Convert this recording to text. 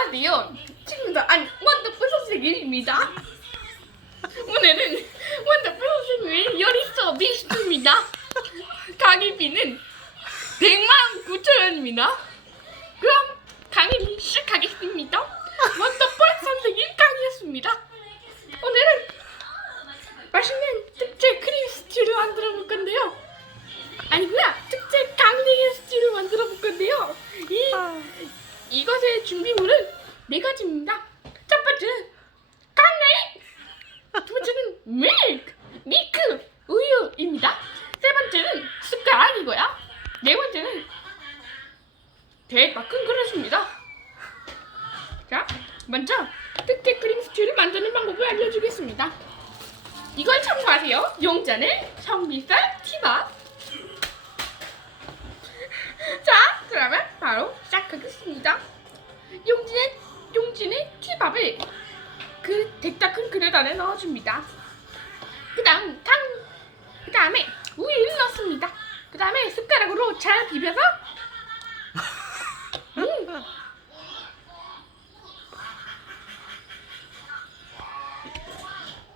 안녕하세요. 친구들, 아니, 원더풀 선생님입니다. 오늘은 원더풀 선생님의 요리 수업이 있습니다. 강의비는 100만 9천 원입니다. 그럼 강의를 시작하겠습니다. 이것의 준비물은 네 가지입니다. 첫 번째는 강냉, 두 번째는 밀크, 밀크, 우유입니다. 세 번째는 숟가락이고요. 네 번째는 대박 큰 그릇입니다. 자, 먼저 특제 크림 스튜를 만드는 방법을 알려주겠습니다. 이걸 참고하세요. 용자는 성미살 티밥. 밥을 그 대따 큰 그릇 안에 넣어줍니다. 그 다음 탕, 그 다음에 우유를 넣습니다. 그 다음에 숟가락으로 잘 비벼서